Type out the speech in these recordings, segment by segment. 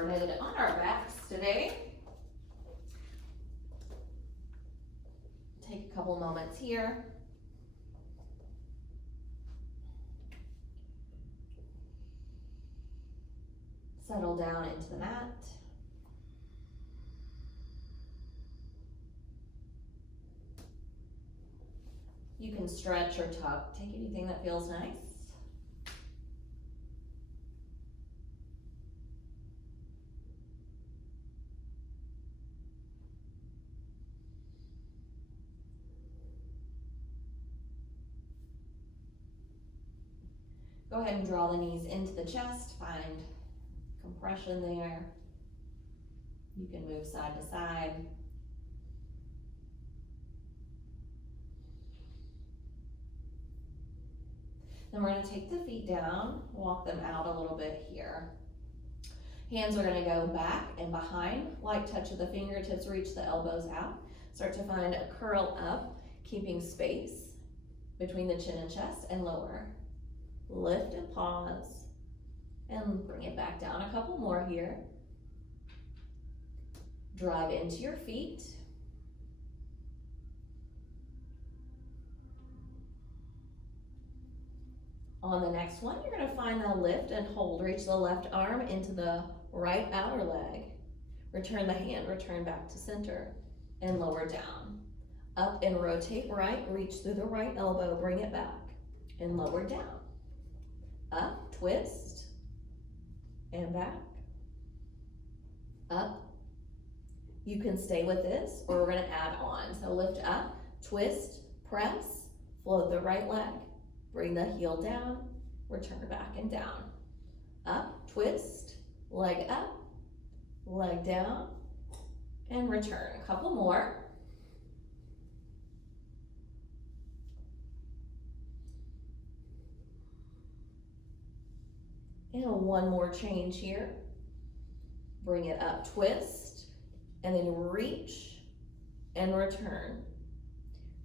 started on our backs today. Take a couple moments here. Settle down into the mat. You can stretch or tuck. Take anything that feels nice. Go ahead and draw the knees into the chest. Find compression there. You can move side to side. Then we're going to take the feet down, walk them out a little bit here. Hands are going to go back and behind, light touch of the fingertips, reach the elbows out. Start to find a curl up, keeping space between the chin and chest, and lower. Lift and pause, and bring it back down. A couple more here. Drive into your feet. On the next one, you're going to find the lift and hold. Reach the left arm into the right outer leg. Return the hand, return back to center, and lower down. Up and rotate right, reach through the right elbow, bring it back, and lower down. Up, twist, and back. Up. You can stay with this, or we're going to add on. So lift up, twist, press, float the right leg. Bring the heel down, return back and down. Up, twist, leg up, leg down, and return. A couple more. And one more change here. Bring it up, twist, and then reach and return.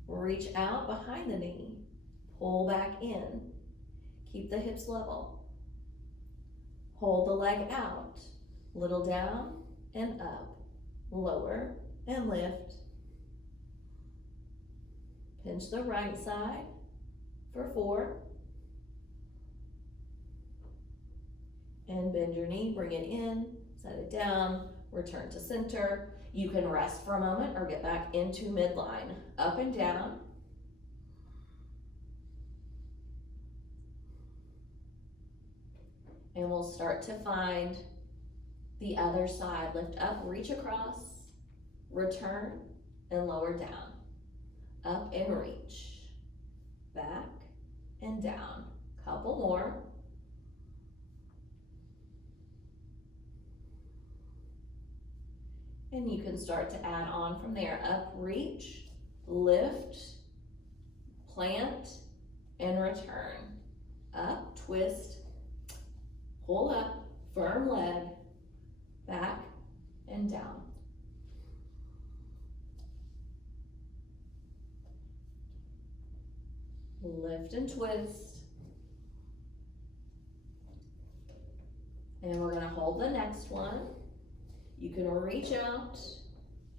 Reach out behind the knee. Pull back in, keep the hips level. Hold the leg out, little down and up, lower and lift. Pinch the right side for 4. And bend your knee, bring it in, set it down, return to center. You can rest for a moment or get back into midline, up and down. And we'll start to find the other side. Lift up, reach across, return, and lower down. Up and reach, back and down. Couple more. And you can start to add on from there. Up, reach, lift, plant, and return. Up, twist, pull up, firm leg, back and down. Lift and twist. And we're gonna hold the next one. You can reach out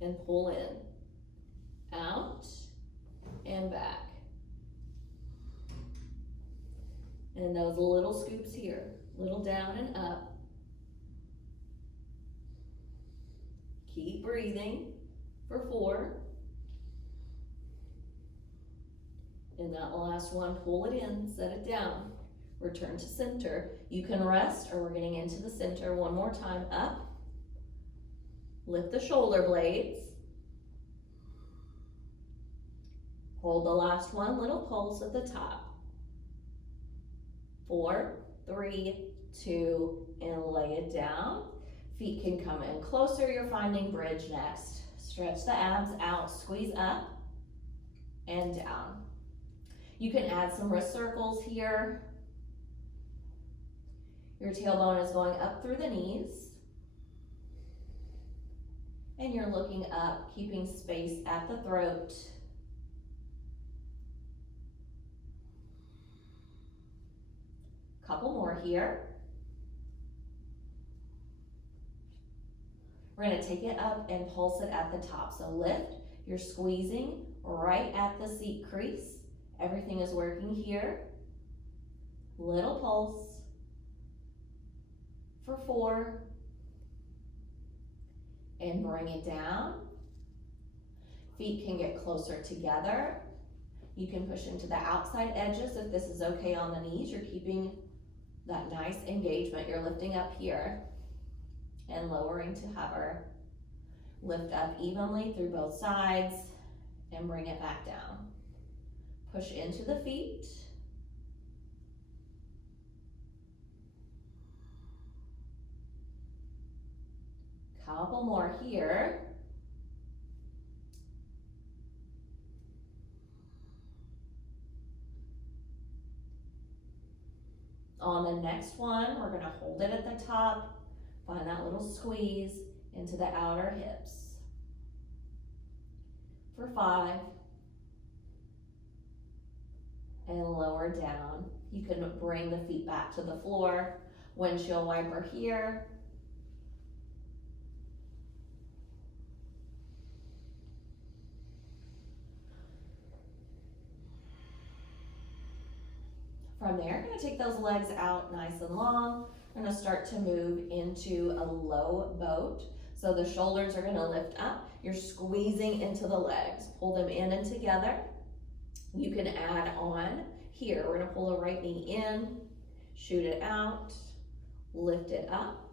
and pull in, out and back. And those little scoops here. Little down and up. Keep breathing for 4. And that last one, pull it in, set it down, return to center. You can rest, or we're getting into the center one more time. Up, lift the shoulder blades. Hold the last one, little pulse at the top. 4, 3, 2, and lay it down. Feet can come in closer. You're finding bridge next. Stretch the abs out, squeeze up and down. You can add some wrist circles here. Your tailbone is going up through the knees. And you're looking up, keeping space at the throat. Couple more here. We're gonna take it up and pulse it at the top. So lift, you're squeezing right at the seat crease. Everything is working here. Little pulse for 4. And bring it down. Feet can get closer together. You can push into the outside edges if this is okay on the knees. You're keeping that nice engagement. You're lifting up here and lowering to hover. Lift up evenly through both sides and bring it back down. Push into the feet. Couple more here. On the next one, we're gonna hold it at the top, find that little squeeze into the outer hips. For 5. And lower down. You can bring the feet back to the floor. Windshield wiper here. From there, I'm gonna take those legs out nice and long. We're gonna start to move into a low boat. So the shoulders are gonna lift up. You're squeezing into the legs. Pull them in and together. You can add on here. We're gonna pull the right knee in, shoot it out, lift it up,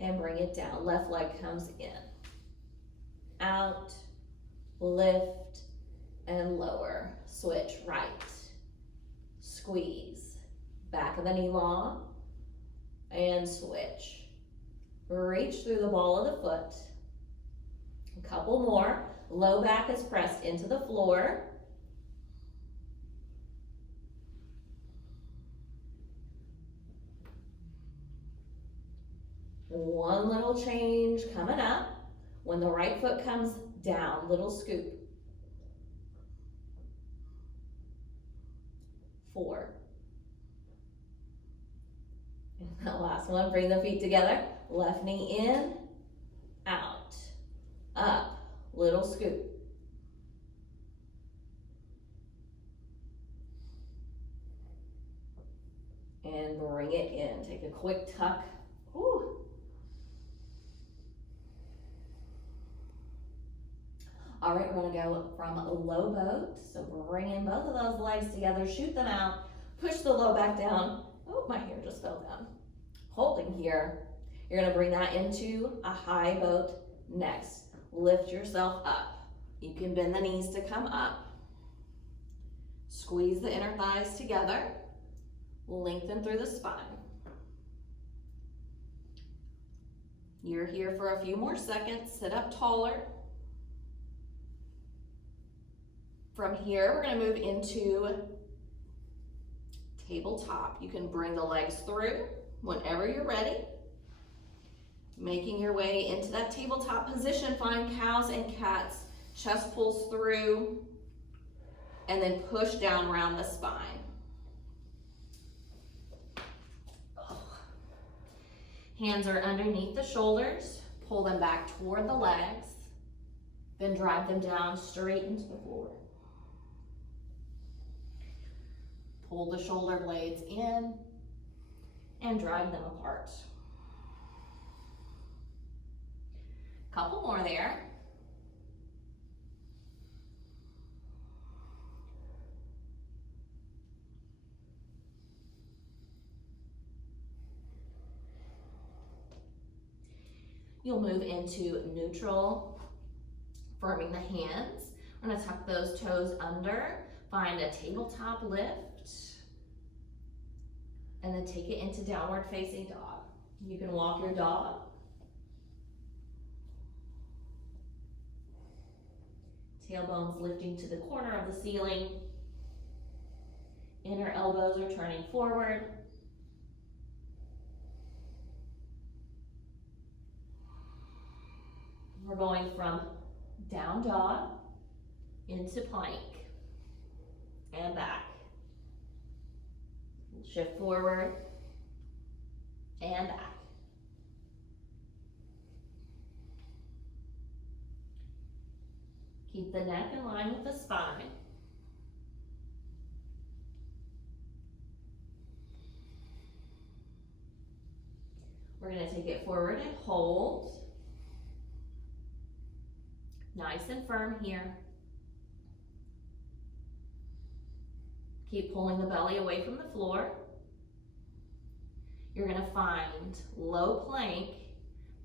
and bring it down. Left leg comes in, out, lift, and lower. Switch right. Squeeze, back of the knee long, and switch. Reach through the ball of the foot. A couple more. Low back is pressed into the floor. One little change coming up. When the right foot comes down, little scoop. 4. And that last one, bring the feet together. Left knee in, out, up, little scoop. And bring it in. Take a quick tuck. Whew. All right, we're gonna go from a low boat. So bring in both of those legs together, shoot them out, push the low back down. Oh, my hair just fell down. Holding here. You're gonna bring that into a high boat next. Lift yourself up. You can bend the knees to come up. Squeeze the inner thighs together. Lengthen through the spine. You're here for a few more seconds. Sit up taller. From here, we're gonna move into tabletop. You can bring the legs through whenever you're ready. Making your way into that tabletop position, find cows and cats. Chest pulls through, and then push down around the spine. Hands are underneath the shoulders. Pull them back toward the legs, then drive them down straight into the floor. Pull the shoulder blades in and drive them apart. Couple more there. You'll move into neutral, firming the hands. We're gonna tuck those toes under, find a tabletop lift, and then take it into downward facing dog. You can walk your dog. Tailbones lifting to the corner of the ceiling. Inner elbows are turning forward. We're going from down dog into plank and back. Shift forward and back. Keep the neck in line with the spine. We're going to take it forward and hold. Nice and firm here. Keep pulling the belly away from the floor. You're going to find low plank.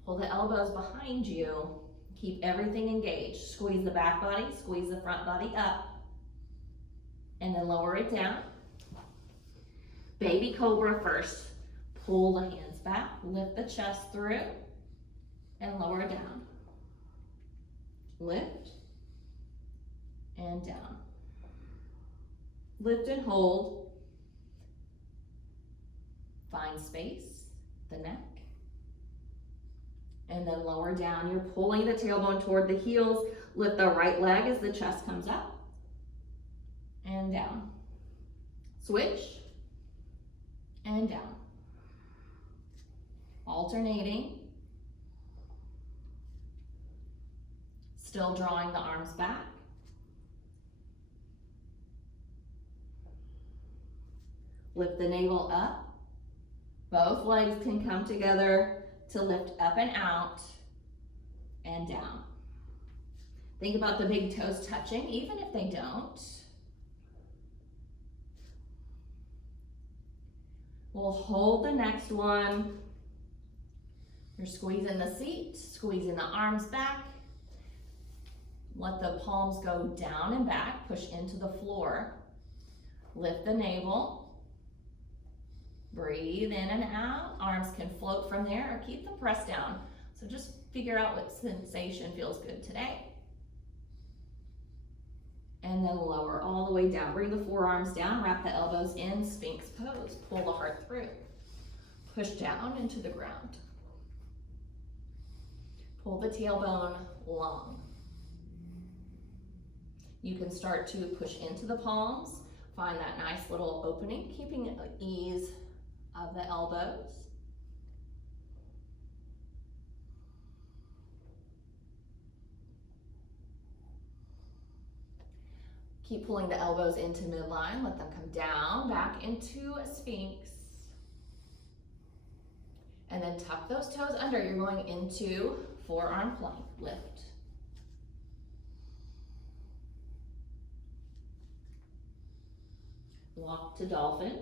Pull the elbows behind you. Keep everything engaged. Squeeze the back body, squeeze the front body up. And then lower it down. Baby Cobra first. Pull the hands back, lift the chest through, and lower down. Lift, and down. Lift and hold. Find space, the neck. And then lower down. You're pulling the tailbone toward the heels. Lift the right leg as the chest comes up. And down. Switch. And down. Alternating. Still drawing the arms back. Lift the navel up. Both legs can come together to lift up and out and down. Think about the big toes touching, even if they don't. We'll hold the next one. You're squeezing the seat, squeezing the arms back. Let the palms go down and back, push into the floor. Lift the navel. Breathe in and out. Arms can float from there or keep them pressed down. So just figure out what sensation feels good today. And then lower all the way down. Bring the forearms down, wrap the elbows in, Sphinx pose. Pull the heart through. Push down into the ground. Pull the tailbone long. You can start to push into the palms. Find that nice little opening, keeping ease of the elbows. Keep pulling the elbows into midline. Let them come down, back into a Sphinx. And then tuck those toes under. You're going into forearm plank. Lift. Walk to dolphin.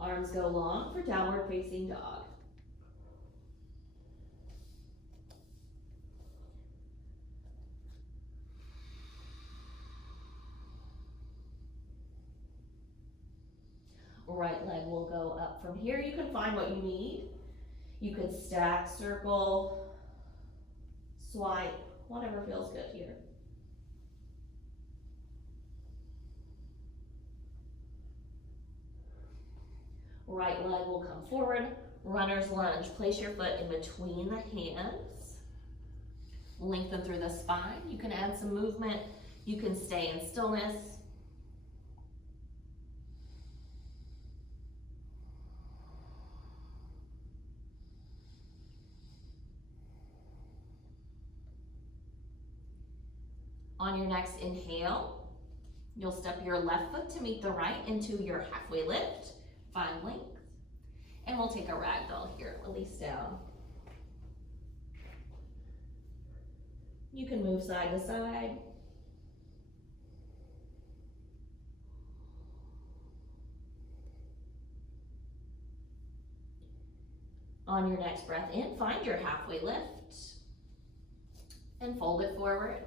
Arms go long for downward facing dog. Right leg will go up from here. You can find what you need. You could stack, circle, swipe, whatever feels good here. Right leg will come forward. Runner's lunge. Place your foot in between the hands. Lengthen through the spine. You can add some movement. You can stay in stillness. On your next inhale, you'll step your left foot to meet the right into your halfway lift. Find length. And we'll take a ragdoll here. Release down. You can move side to side. On your next breath in, find your halfway lift. And fold it forward.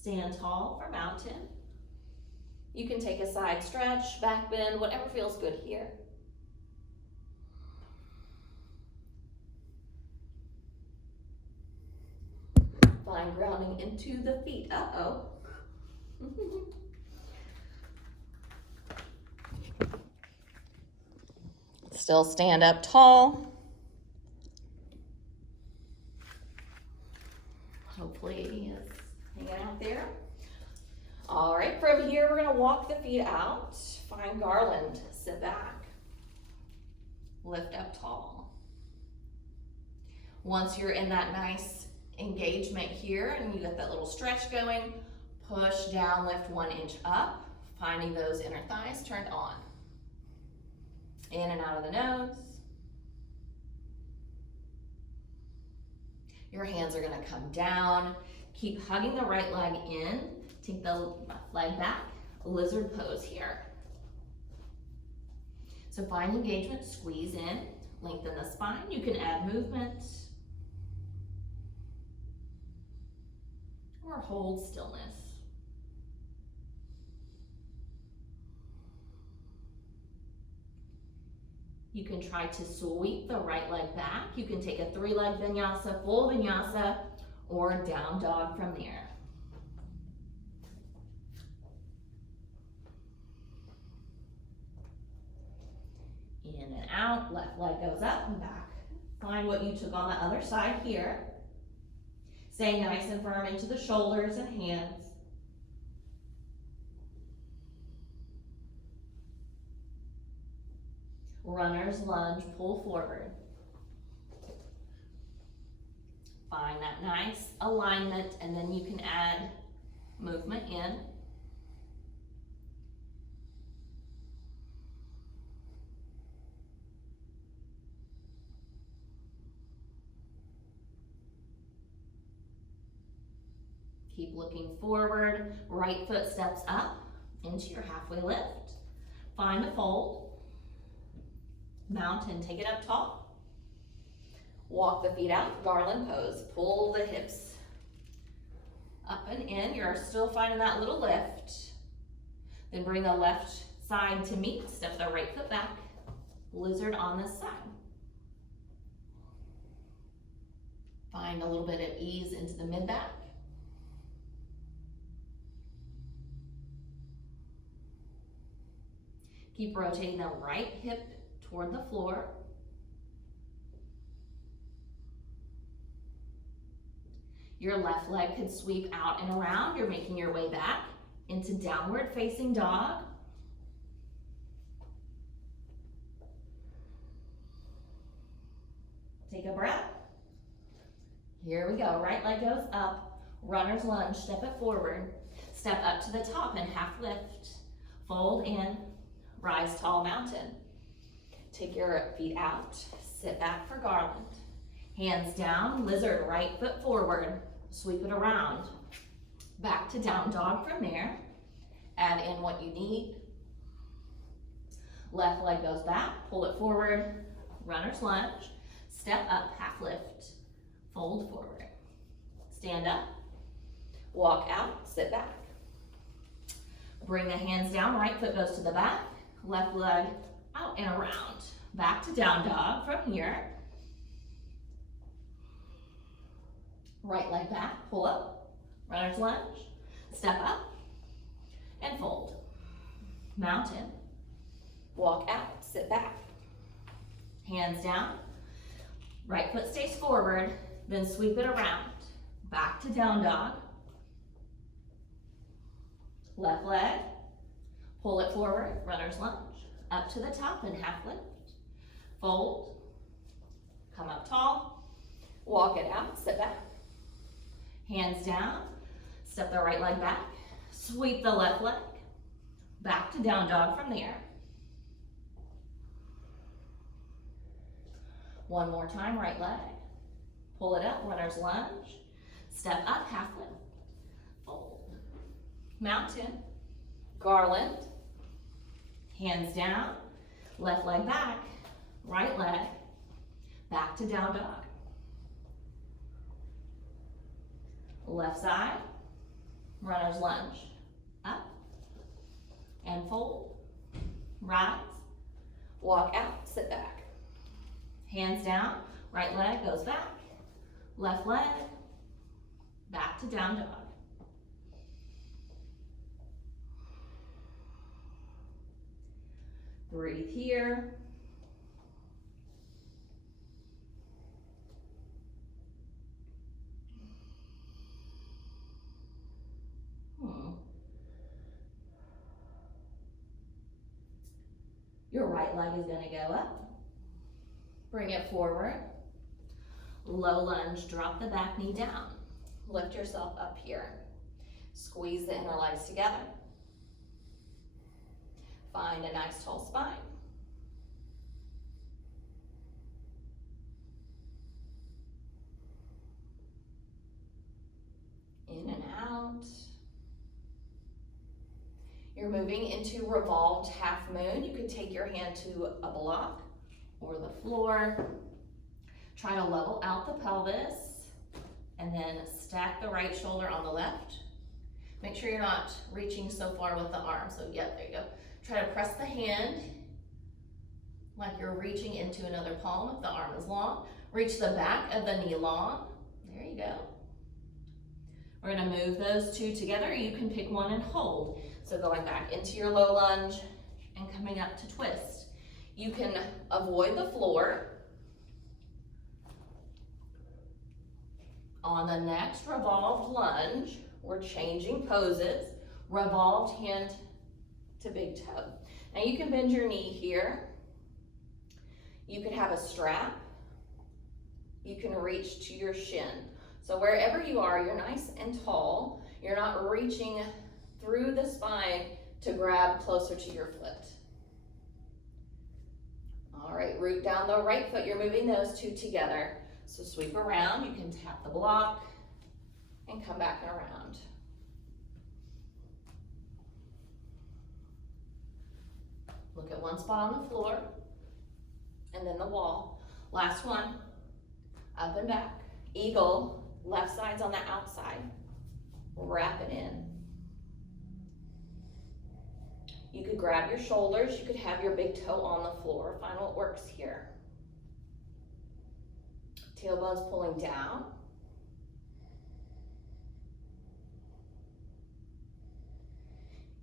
Stand tall for mountain. You can take a side stretch, back bend, whatever feels good here. Find grounding into the feet. Uh-oh. Still stand up tall. Hopefully he is hanging out there. All right, from here, we're gonna walk the feet out. Find Garland, sit back. Lift up tall. Once you're in that nice engagement here and you get that little stretch going, push down, lift 1 inch up, finding those inner thighs turned on. In and out of the nose. Your hands are gonna come down. Keep hugging the right leg in. Take the left leg back. Lizard pose here. So find engagement, squeeze in, lengthen the spine. You can add movement or hold stillness. You can try to sweep the right leg back. You can take a 3-leg vinyasa, full vinyasa, or down dog from there. In and out, left leg goes up and back. Find what you took on the other side here. Stay nice and firm into the shoulders and hands. Runner's lunge, pull forward. Find that nice alignment, and then you can add movement in. Keep looking forward. Right foot steps up into your halfway lift. Find a fold. Mountain, take it up tall. Walk the feet out, Garland pose. Pull the hips up and in. You're still finding that little lift. Then bring the left side to meet. Step the right foot back. Lizard on this side. Find a little bit of ease into the mid-back. Keep rotating the right hip toward the floor. Your left leg could sweep out and around. You're making your way back into downward facing dog. Take a breath. Here we go. Right leg goes up. Runner's lunge. Step it forward. Step up to the top and half lift. Fold in. Rise tall mountain. Take your feet out. Sit back for Garland. Hands down. Lizard. Right foot forward. Sweep it around. Back to down dog from there. Add in what you need. Left leg goes back. Pull it forward. Runner's lunge. Step up. Half lift. Fold forward. Stand up. Walk out. Sit back. Bring the hands down. Right foot goes to the back. Left leg out and around. Back to down dog from here. Right leg back, pull up, runner's lunge, step up, and fold. Mountain, walk out, sit back. Hands down, right foot stays forward, then sweep it around. Back to down dog. Left leg, pull it forward, runner's lunge, up to the top and half lift. Fold, come up tall, walk it out, sit back. Hands down, step the right leg back, sweep the left leg, back to down dog from there. One more time, right leg, pull it up, runner's lunge, step up, half lift, fold. Mountain, Garland, hands down, left leg back, right leg, back to down dog. Left side, runner's lunge, up, and fold, rise, walk out, sit back. Hands down, right leg goes back, left leg, back to down dog. Breathe here. Your right leg is going to go up. Bring it forward. Low lunge, drop the back knee down. Lift yourself up here. Squeeze the inner legs together. Find a nice tall spine. In and out. You're moving into revolved half moon. You could take your hand to a block or the floor. Try to level out the pelvis and then stack the right shoulder on the left. Make sure you're not reaching so far with the arm. So yeah, there you go. Try to press the hand like you're reaching into another palm if the arm is long. Reach the back of the knee long. There you go. We're gonna move those two together. You can pick one and hold. So going back into your low lunge and coming up to twist. You can avoid the floor. On the next revolved lunge, we're changing poses. Revolved hand to big toe. Now you can bend your knee here. You could have a strap. You can reach to your shin. So wherever you are, you're nice and tall. You're not reaching through the spine to grab closer to your foot. All right, root down the right foot. You're moving those two together. So sweep around. You can tap the block and come back and around. Look at one spot on the floor and then the wall. Last one, up and back. Eagle, left side's on the outside. Wrap it in. You could grab your shoulders. You could have your big toe on the floor. Find what works here. Tailbone's pulling down.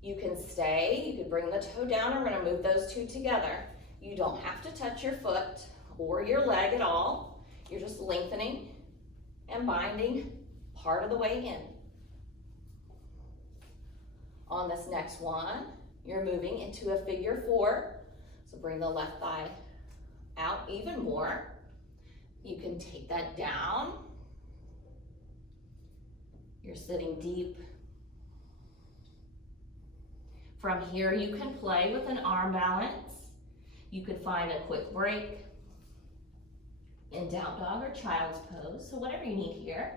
You can stay. You could bring the toe down. We're going to move those two together. You don't have to touch your foot or your leg at all. You're just lengthening and binding part of the way in. On this next one, you're moving into a figure four. So bring the left thigh out even more. You can take that down. You're sitting deep. From here, you can play with an arm balance. You could find a quick break in down dog or child's pose. So whatever you need here.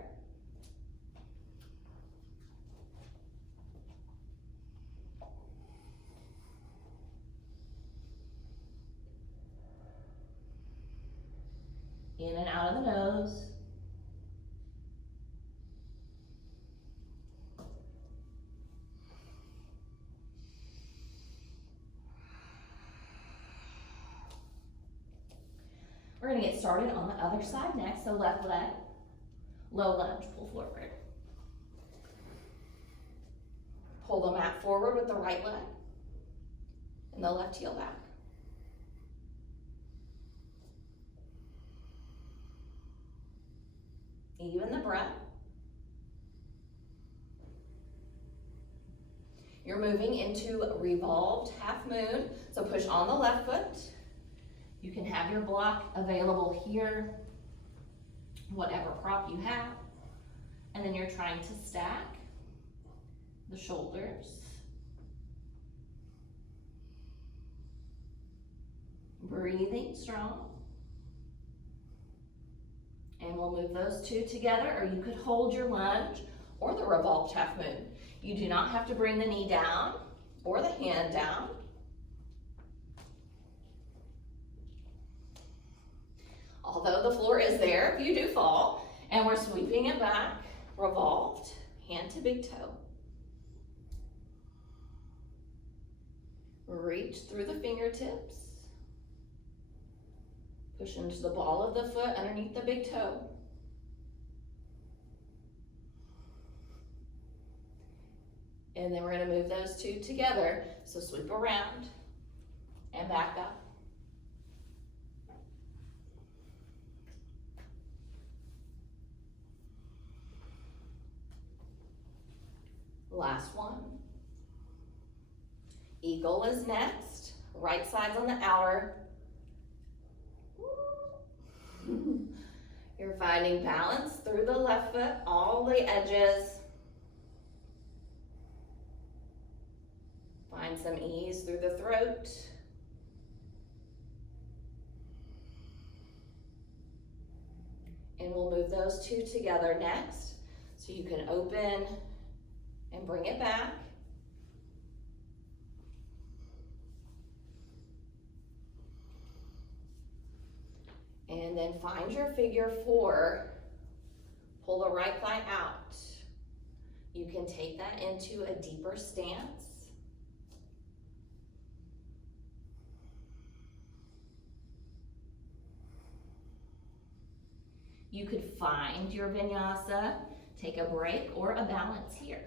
In and out of the nose. We're going to get started on the other side next. So left leg, low lunge, pull forward. Pull the mat forward with the right leg and the left heel back. Even the breath. You're moving into revolved half moon. So push on the left foot. You can have your block available here, whatever prop you have. And then you're trying to stack the shoulders. Breathing strong. And we'll move those two together, or you could hold your lunge or the revolved half moon. You do not have to bring the knee down or the hand down. Although the floor is there if you do fall. And we're sweeping it back, revolved, hand to big toe. Reach through the fingertips. Push into the ball of the foot underneath the big toe. And then we're going to move those two together. So sweep around and back up. Last one. Eagle is next. Right side's on the outer. You're finding balance through the left foot, all the edges. Find some ease through the throat. And we'll move those two together next. So you can open and bring it back. And then find your figure four. Pull the right thigh out. You can take that into a deeper stance. You could find your vinyasa, take a break or a balance here.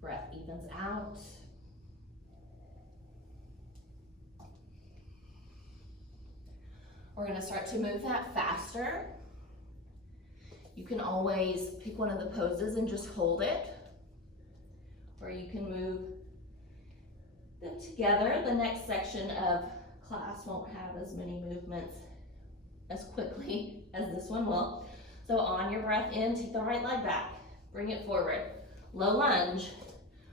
Breath evens out. We're gonna start to move that faster. You can always pick one of the poses and just hold it, or you can move them together. The next section of class won't have as many movements as quickly as this one will. So on your breath in, take the right leg back, bring it forward. Low lunge,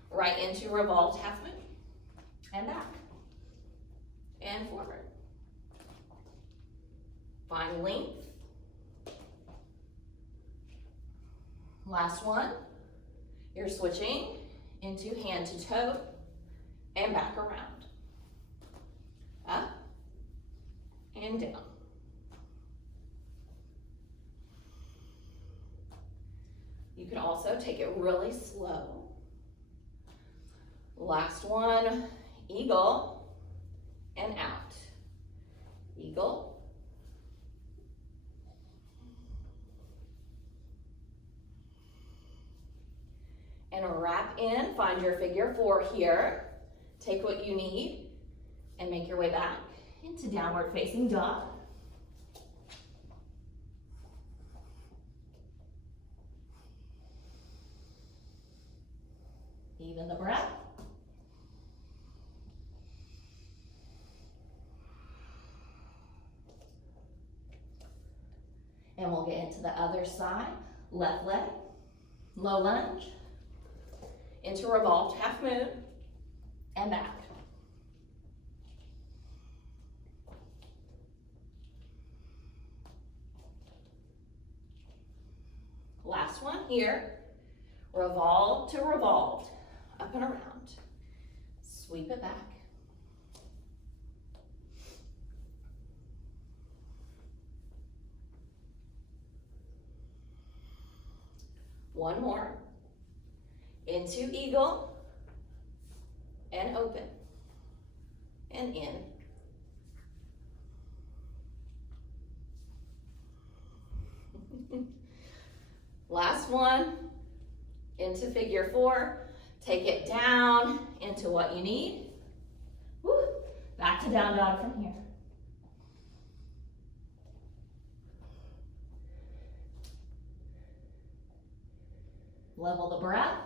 right into revolved half moon, and back, and forward. Find length. Last one. You're switching into hand to toe and back around. Up and down. You can also take it really slow. Last one, eagle and out. Eagle. And wrap in, find your figure four here. Take what you need and make your way back into downward facing dog. Even the breath. And we'll get into the other side. Left leg, low lunge, into revolved half moon, and back. Last one here, revolve to revolved, up and around. Sweep it back. One more. Into eagle, and open, and in. Last one, into figure four. Take it down into what you need. Woo. Back to down dog from here. Level the breath.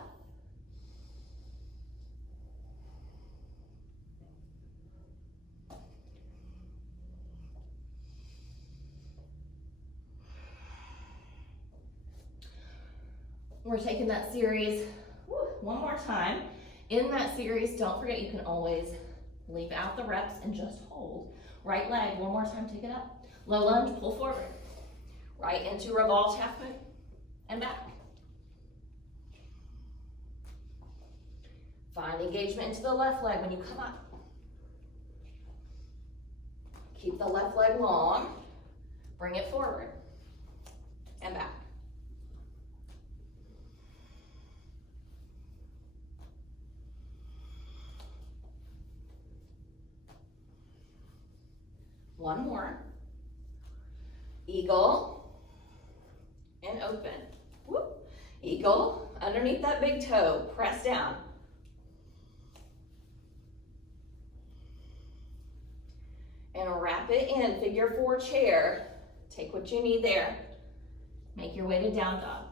We're taking that series one more time. In that series, don't forget you can always leave out the reps and just hold. Right leg, one more time, take it up. Low lunge, pull forward. Right into revolved half moon and back. Find engagement into the left leg when you come up. Keep the left leg long. Bring it forward and back. One more. Eagle and open. Whoop. Eagle underneath that big toe. Press down. and wrap it in, figure 4 chair. Take what you need there. Make your way to down dog.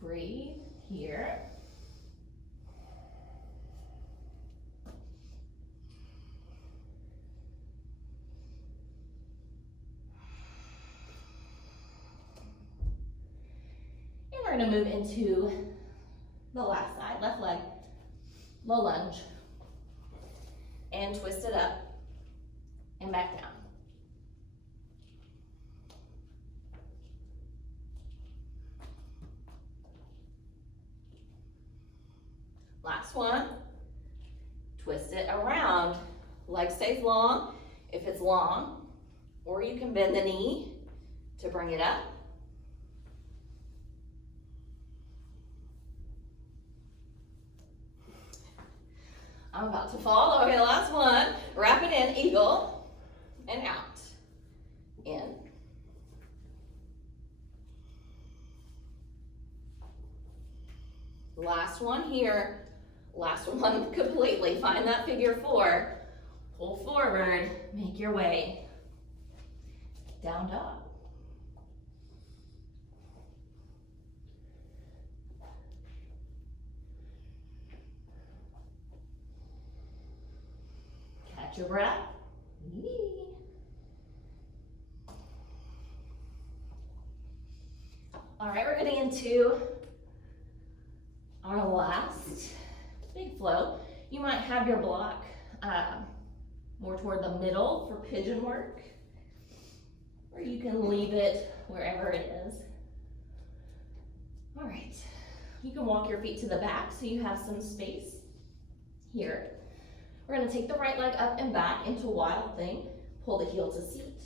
Breathe here. And we're going to move into the last side, left leg, low lunge, and twist it up and back down. Last one, twist it around. Leg stays long if it's long, or you can bend the knee to bring it up. I'm about to fall. Okay, the last one. Wrap it in, eagle, and out. In. Last one here. Last one completely. Find that figure 4. Pull forward. Make your way. Down dog. Catch your breath. All right, we're getting into our last big flow. You might have your block more toward the middle for pigeon work, or you can leave it wherever it is. All right, you can walk your feet to the back so you have some space here. We're going to take the right leg up and back into wild thing, pull the heel to seat,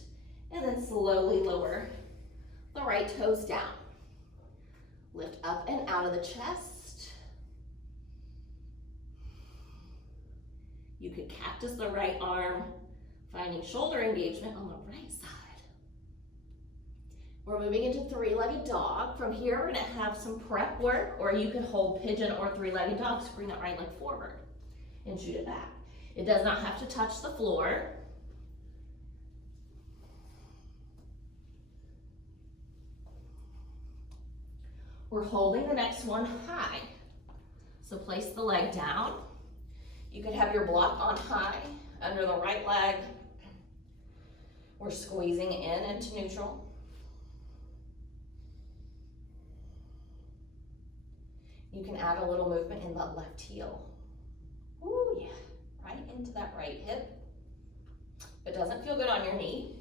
and then slowly lower the right toes down. Lift up and out of the chest. You could cactus the right arm, finding shoulder engagement on the right side. We're moving into 3-legged dog. From here, we're going to have some prep work, or you can hold pigeon or 3-legged dog, so bring that right leg forward and shoot it back. It does not have to touch the floor. We're holding the next one high. So place the leg down. You could have your block on high under the right leg. We're squeezing in into neutral. You can add a little movement in the left heel. Ooh, yeah. Right into that right hip. If it doesn't feel good on your knee,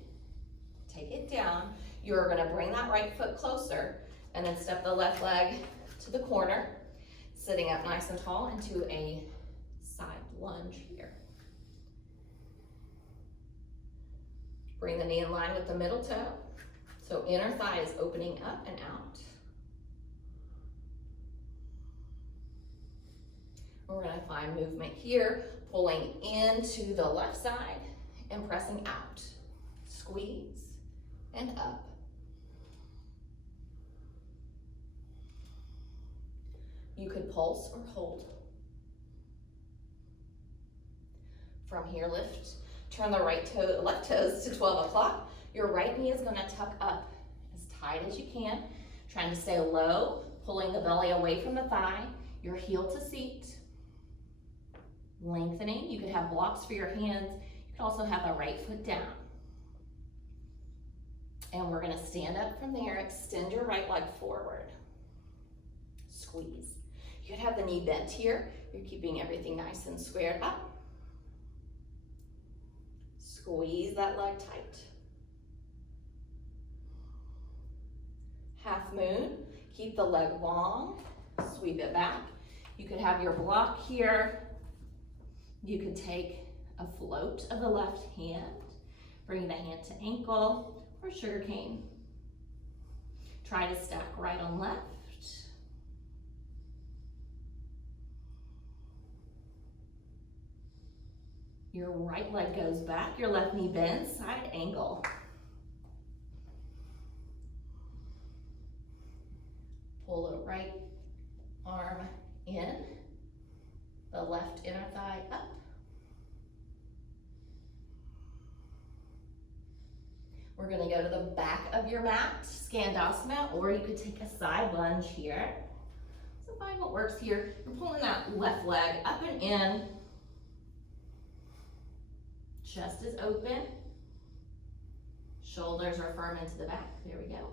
take it down. You're going to bring that right foot closer and then step the left leg to the corner, sitting up nice and tall into a side lunge here. Bring the knee in line with the middle toe. So inner thigh is opening up and out. We're going to find movement here, pulling into the left side and pressing out. Squeeze and up. You could pulse or hold. From here, lift. Turn the left toes to 12 o'clock. Your right knee is going to tuck up as tight as you can, trying to stay low, pulling the belly away from the thigh, your heel to seat. Lengthening. You could have blocks for your hands. You could also have the right foot down. And we're going to stand up from there. Extend your right leg forward. Squeeze. You could have the knee bent here. You're keeping everything nice and squared up. Squeeze that leg tight. Half moon. Keep the leg long. Sweep it back. You could have your block here. You could take a float of the left hand, bring the hand to ankle or sugar cane. Try to stack right on left. Your right leg goes back, your left knee bends, side angle. Pull the right arm in, the left inner thigh up. We're gonna go to the back of your mat, Skandasana, or you could take a side lunge here. So find what works here. You're pulling that left leg up and in. Chest is open. Shoulders are firm into the back. There we go.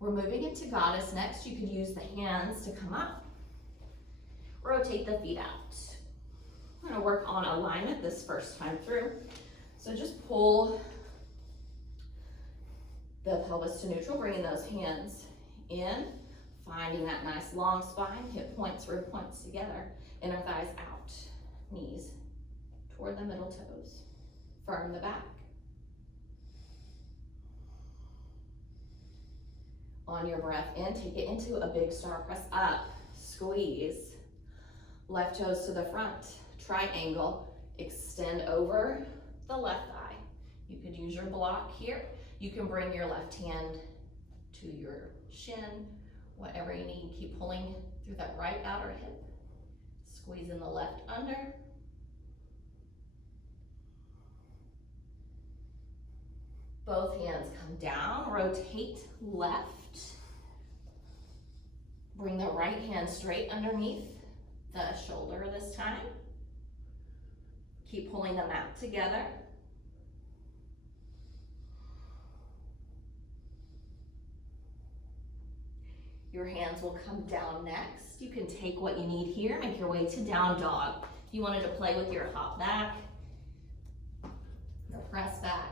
We're moving into Goddess next. You could use the hands to come up. Rotate the feet out. We're gonna work on alignment this first time through. So just pull the pelvis to neutral, bringing those hands in, finding that nice long spine, hip points, rib points together, inner thighs out, knees toward the middle toes. Firm the back. On your breath in, take it into a big star press up, squeeze. Left toes to the front, triangle, extend over the left thigh. You could use your block here. You can bring your left hand to your shin, whatever you need. Keep pulling through that right outer hip. Squeezing the left under. Both hands come down, rotate left. Bring the right hand straight underneath the shoulder this time. Keep pulling the mat together. Your hands will come down next. You can take what you need here, make your way to down dog. If you wanted to play with your hop back, your press back.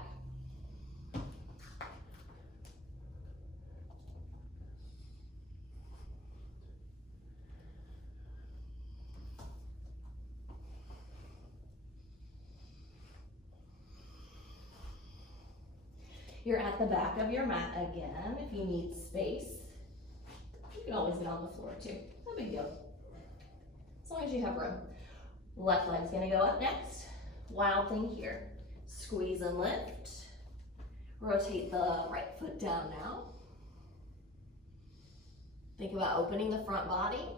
You're at the back of your mat again. If you need space, you can always get on the floor too. No big deal. As long as you have room. Left leg's gonna go up next. Wild thing here. Squeeze and lift. Rotate the right foot down now. Think about opening the front body.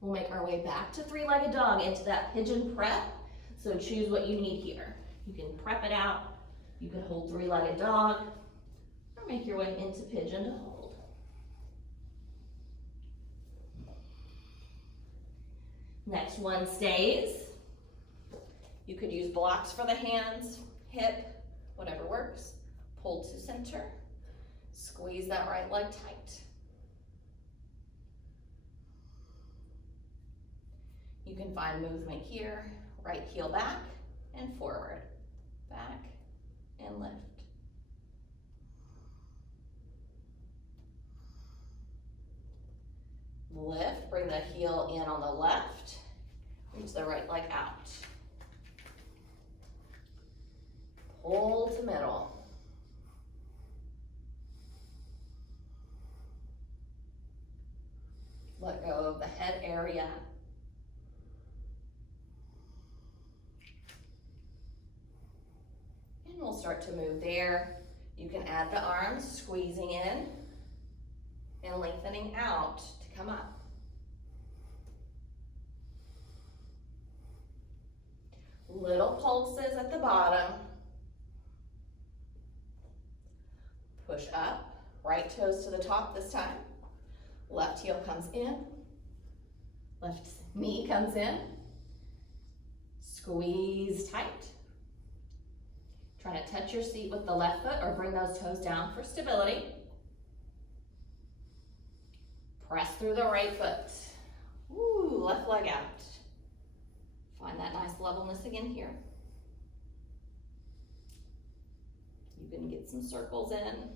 We'll make our way back to three-legged dog into that pigeon prep. So choose what you need here. You can prep it out. You can hold three-legged dog, or make your way into pigeon to hold. Next one stays. You could use blocks for the hands, hip, whatever works. Pull to center. Squeeze that right leg tight. You can find movement here, right heel back and forward, back and lift. Lift, bring the heel in on the left, reach the right leg out. Pull to middle. Let go of the head area. And we'll start to move there. You can add the arms, squeezing in and lengthening out to come up. Little pulses at the bottom. Push up, right toes to the top this time. Left heel comes in, left knee comes in. Squeeze tight. Try to touch your seat with the left foot or bring those toes down for stability. Press through the right foot. Ooh, left leg out. Find that nice levelness again here. You can get some circles in.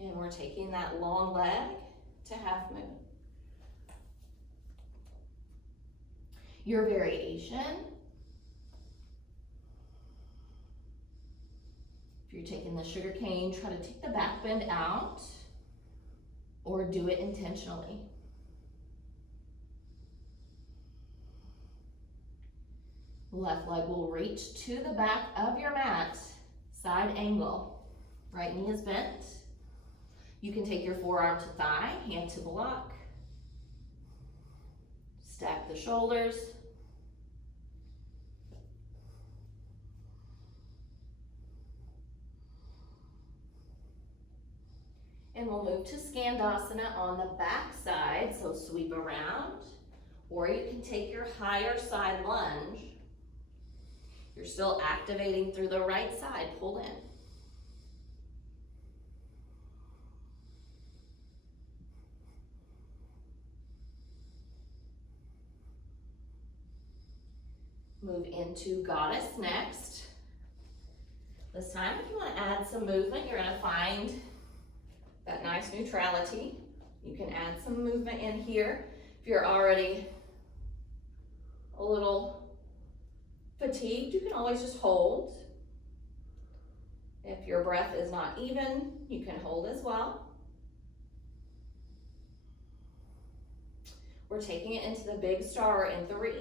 And we're taking that long leg to half moon. Your variation. If you're taking the sugar cane, try to take the back bend out or do it intentionally. Left leg will reach to the back of your mat, side angle. Right knee is bent. You can take your forearm to thigh, hand to block. Stack the shoulders. And we'll move to Skandasana on the back side, so sweep around. Or you can take your higher side lunge. You're still activating through the right side, pull in. Move into Goddess next. This time, if you want to add some movement, you're going to find that nice neutrality. You can add some movement in here. If you're already a little fatigued, you can always just hold. If your breath is not even, you can hold as well. We're taking it into the big star in 3.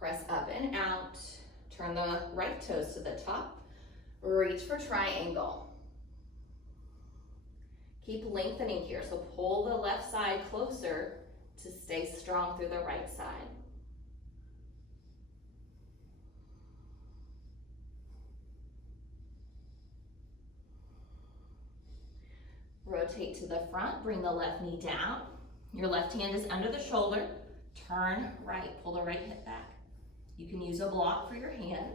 Press up and out. Turn the right toes to the top. Reach for triangle. Keep lengthening here, so pull the left side closer to stay strong through the right side. Rotate to the front, bring the left knee down. Your left hand is under the shoulder. Turn right, pull the right hip back. You can use a block for your hand.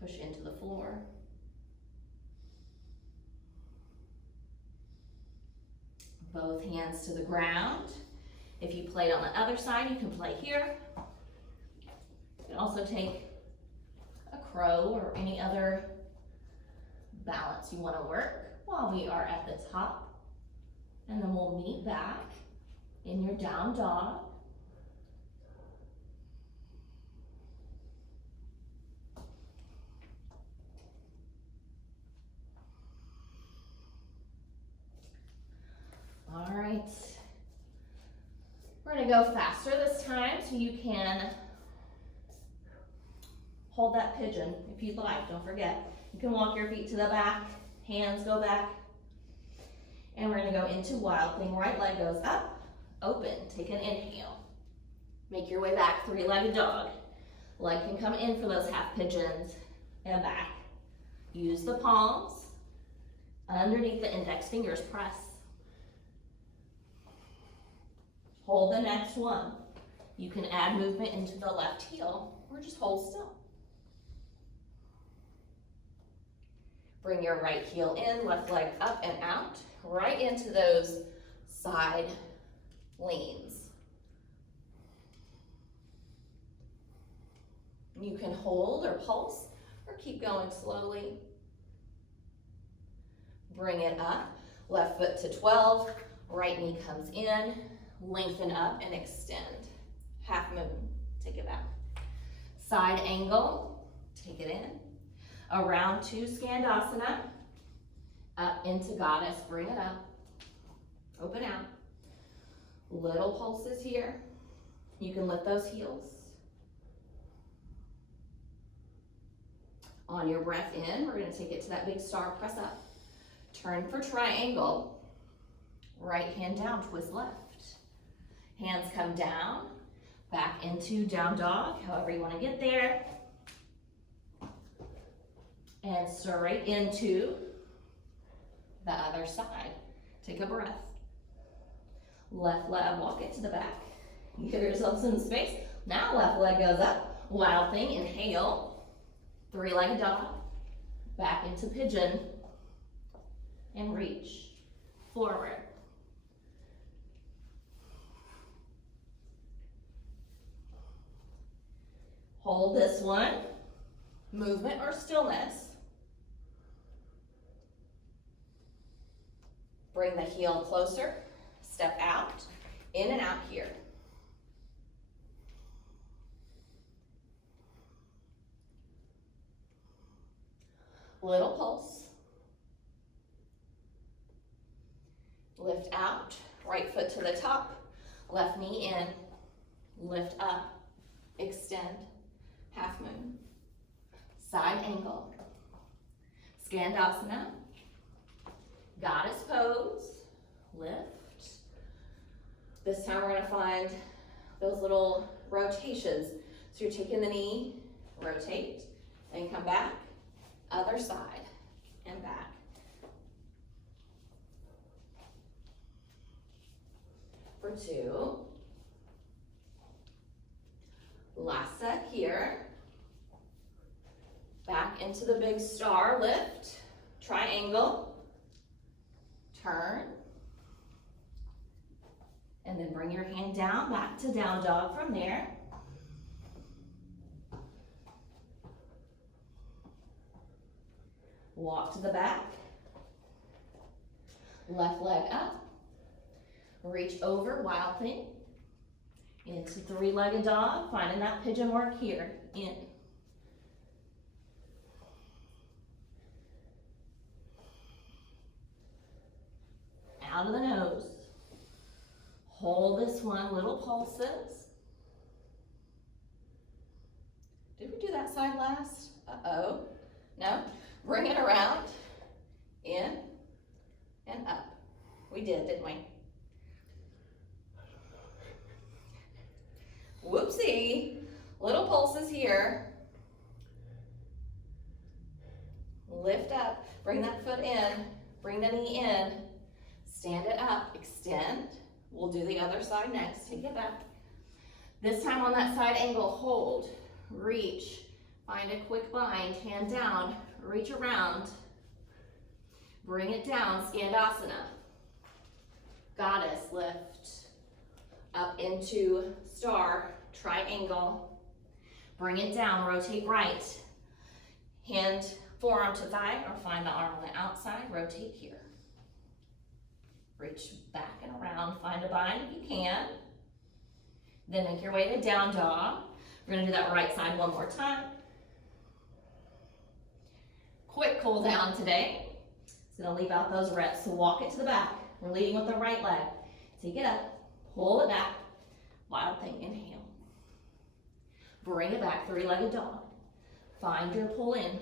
Push into the floor. Both hands to the ground. If you played on the other side, you can play here. You can also take a crow or any other balance you want to work while we are at the top. And then we'll meet back in your down dog. All right. We're going to go faster this time, so you can hold that pigeon if you'd like. Don't forget. You can walk your feet to the back, hands go back. And we're going to go into Wild Thing. Right leg goes up. Open, take an inhale. Make your way back, 3-legged dog. Leg can come in for those half pigeons and back. Use the palms. Underneath the index fingers, press. Hold the next one. You can add movement into the left heel or just hold still. Bring your right heel in, left leg up and out, right into those side leans. You can hold or pulse or keep going slowly. Bring it up, left foot to 12, right knee comes in, lengthen up and extend. Half moon, take it back. Side angle, take it in. Around to Skandasana, up into Goddess, bring it up, open out. Little pulses here. You can lift those heels. On your breath in, we're going to take it to that big star, press up. Turn for triangle. Right hand down, twist left. Hands come down, back into down dog, however you want to get there. And straight into the other side. Take a breath. Left leg, walk it to the back. You give yourself some space. Now left leg goes up. Wild Thing, inhale. 3-legged dog. Back into pigeon. And reach forward. Hold this one. Movement or stillness. Bring the heel closer. Step out, in and out here. Little pulse. Lift out, right foot to the top, left knee in, lift up, extend, half moon, side angle, Skandasana, goddess pose, lift. This time we're gonna find those little rotations. So you're taking the knee, rotate, and come back, other side, and back. For 2. Last set here. Back into the big star, lift, triangle, turn, and then bring your hand down, back to down dog from there. Walk to the back, left leg up, reach over, wild thing, into 3-legged dog, finding that pigeon work here, in. Out of the nose. Hold this one, little pulses. Did we do that side last? Uh-oh. No? Bring it around, in, and up. We did, didn't we? Whoopsie. Little pulses here. Lift up, bring that foot in, bring the knee in, stand it up, extend. We'll do the other side next, take it back. This time on that side angle, hold, reach, find a quick bind, hand down, reach around, bring it down, Skandasana. Goddess, lift, up into star, triangle, bring it down, rotate right, hand, forearm to thigh, or find the arm on the outside, rotate here. Reach back and around, find a bind if you can. Then make your way to down dog. We're gonna do that right side one more time. Quick cool down today. It's gonna leave out those reps, so walk it to the back. We're leading with the right leg. Take it up, pull it back, wild thing, inhale. Bring it back, 3-legged dog. Find your pull in.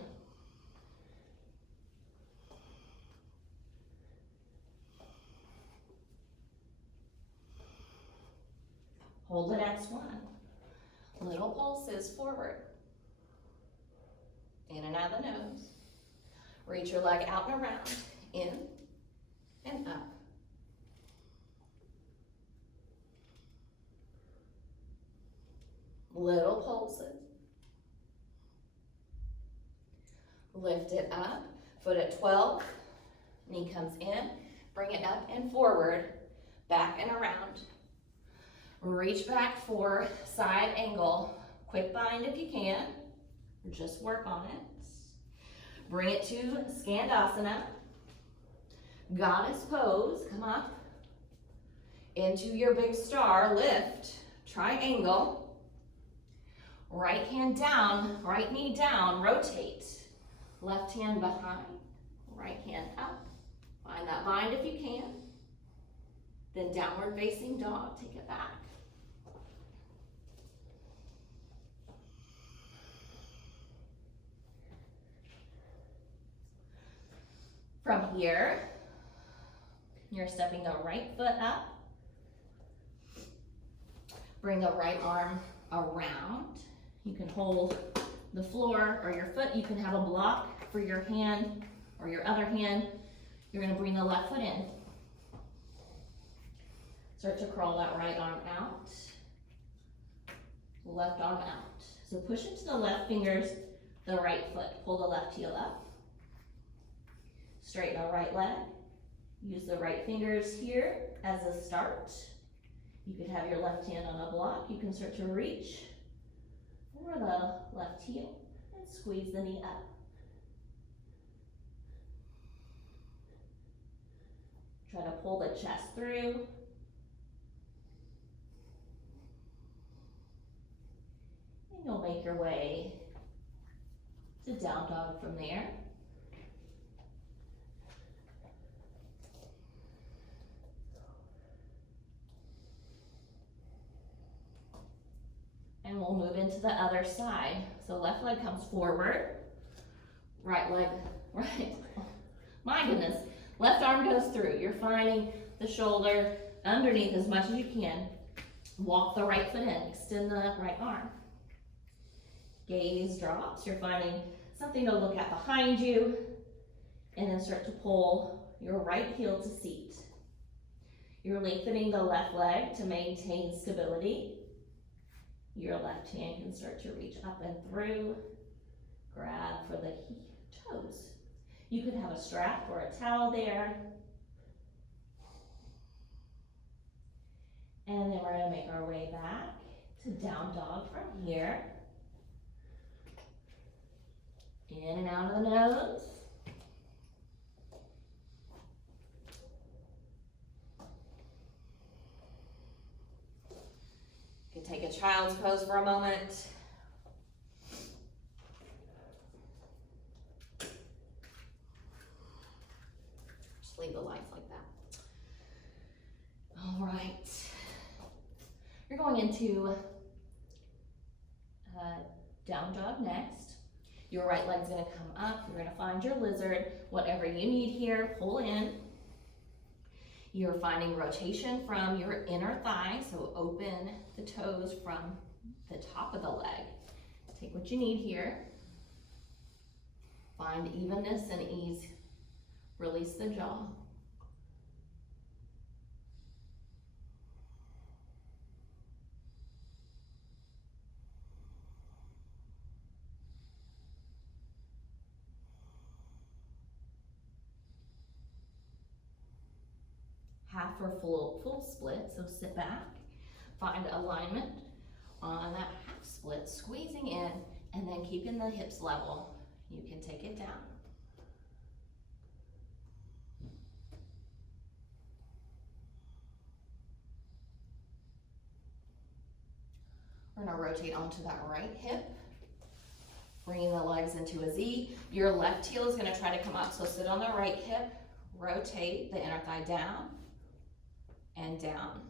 Hold the next one. Little pulses forward. In and out of the nose. Reach your leg out and around. In and up. Little pulses. Lift it up. Foot at 12. Knee comes in. Bring it up and forward. Back and around. Reach back for side angle. Quick bind if you can. Or just work on it. Bring it to Skandasana. Goddess pose. Come up. Into your big star. Lift. Triangle. Right hand down. Right knee down. Rotate. Left hand behind. Right hand up. Find that bind if you can. Then downward facing dog. Take it back. From here, you're stepping the right foot up. Bring the right arm around. You can hold the floor or your foot. You can have a block for your hand or your other hand. You're gonna bring the left foot in. Start to crawl that right arm out. Left arm out. So push into the left fingers, the right foot. Pull the left heel up. Straighten the right leg. Use the right fingers here as a start. You could have your left hand on a block. You can start to reach for the left heel and squeeze the knee up. Try to pull the chest through. And you'll make your way to down dog from there. we'll move into the other side. So left leg comes forward, right leg, right, my goodness. Left arm goes through. You're finding the shoulder underneath as much as you can. Walk the right foot in, extend the right arm. Gaze drops. You're finding something to look at behind you, and then start to pull your right heel to seat. You're lengthening the left leg to maintain stability. Your left hand can start to reach up and through. Grab for the toes. You could have a strap or a towel there. And then we're going to make our way back to down dog from here. In and out of the nose. You can take a child's pose for a moment. Just leave the life like that. All right. You're going into down dog next. Your right leg's gonna come up. You're gonna find your lizard. Whatever you need here, pull in. You're finding rotation from your inner thigh, so open the toes from the top of the leg. Take what you need here. Find evenness and ease. Release the jaw. Half or full split, so sit back, find alignment on that half split, squeezing in, and then keeping the hips level. You can take it down. We're gonna rotate onto that right hip, bringing the legs into a Z. Your left heel is gonna try to come up, so sit on the right hip, rotate the inner thigh down, and down.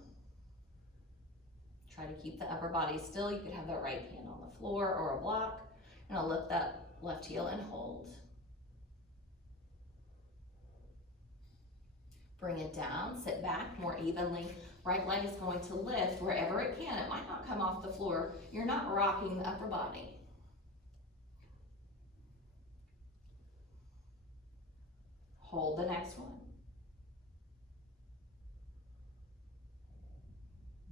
Try to keep the upper body still. You could have the right hand on the floor or a block. And I'll lift that left heel and hold. Bring it down, sit back more evenly. Right leg is going to lift wherever it can. It might not come off the floor. You're not rocking the upper body. Hold the next one.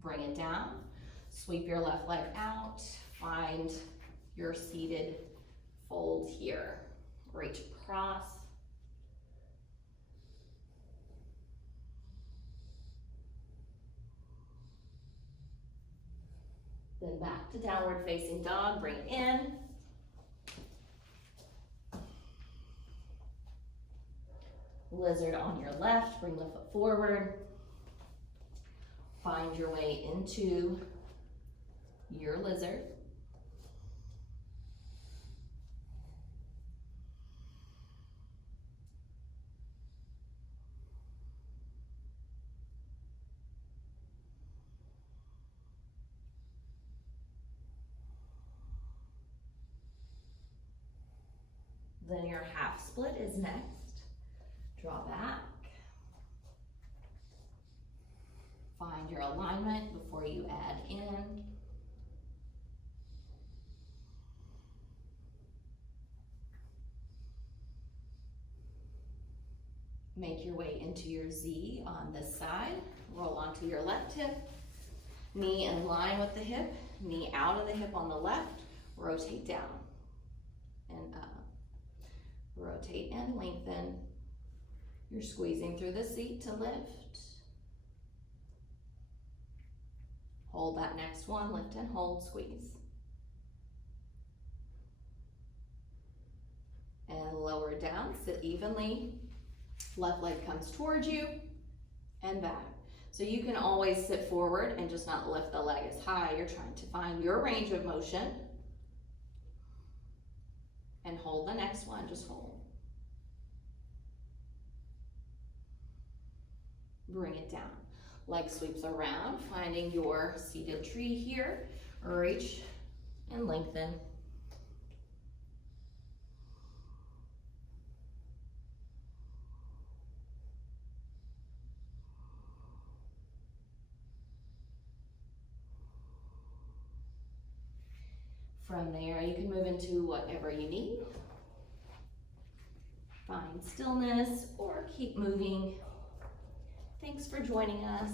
Bring it down, sweep your left leg out, find your seated fold here. Reach across. Then back to downward facing dog, bring it in. Lizard on your left, bring the foot forward. Find your way into your lizard. Then your half split is next. Draw back. Find your alignment before you add in. Make your way into your Z on this side. Roll onto your left hip. Knee in line with the hip. Knee out of the hip on the left. Rotate down and up. Rotate and lengthen. You're squeezing through the seat to lift. Hold that next one, lift and hold, squeeze. And lower down, sit evenly. Left leg comes towards you and back. So you can always sit forward and just not lift the leg as high. You're trying to find your range of motion. And hold the next one, just hold. Bring it down. Leg sweeps around, finding your seated tree here. Reach and lengthen. From there, you can move into whatever you need. Find stillness or keep moving. Thanks for joining us.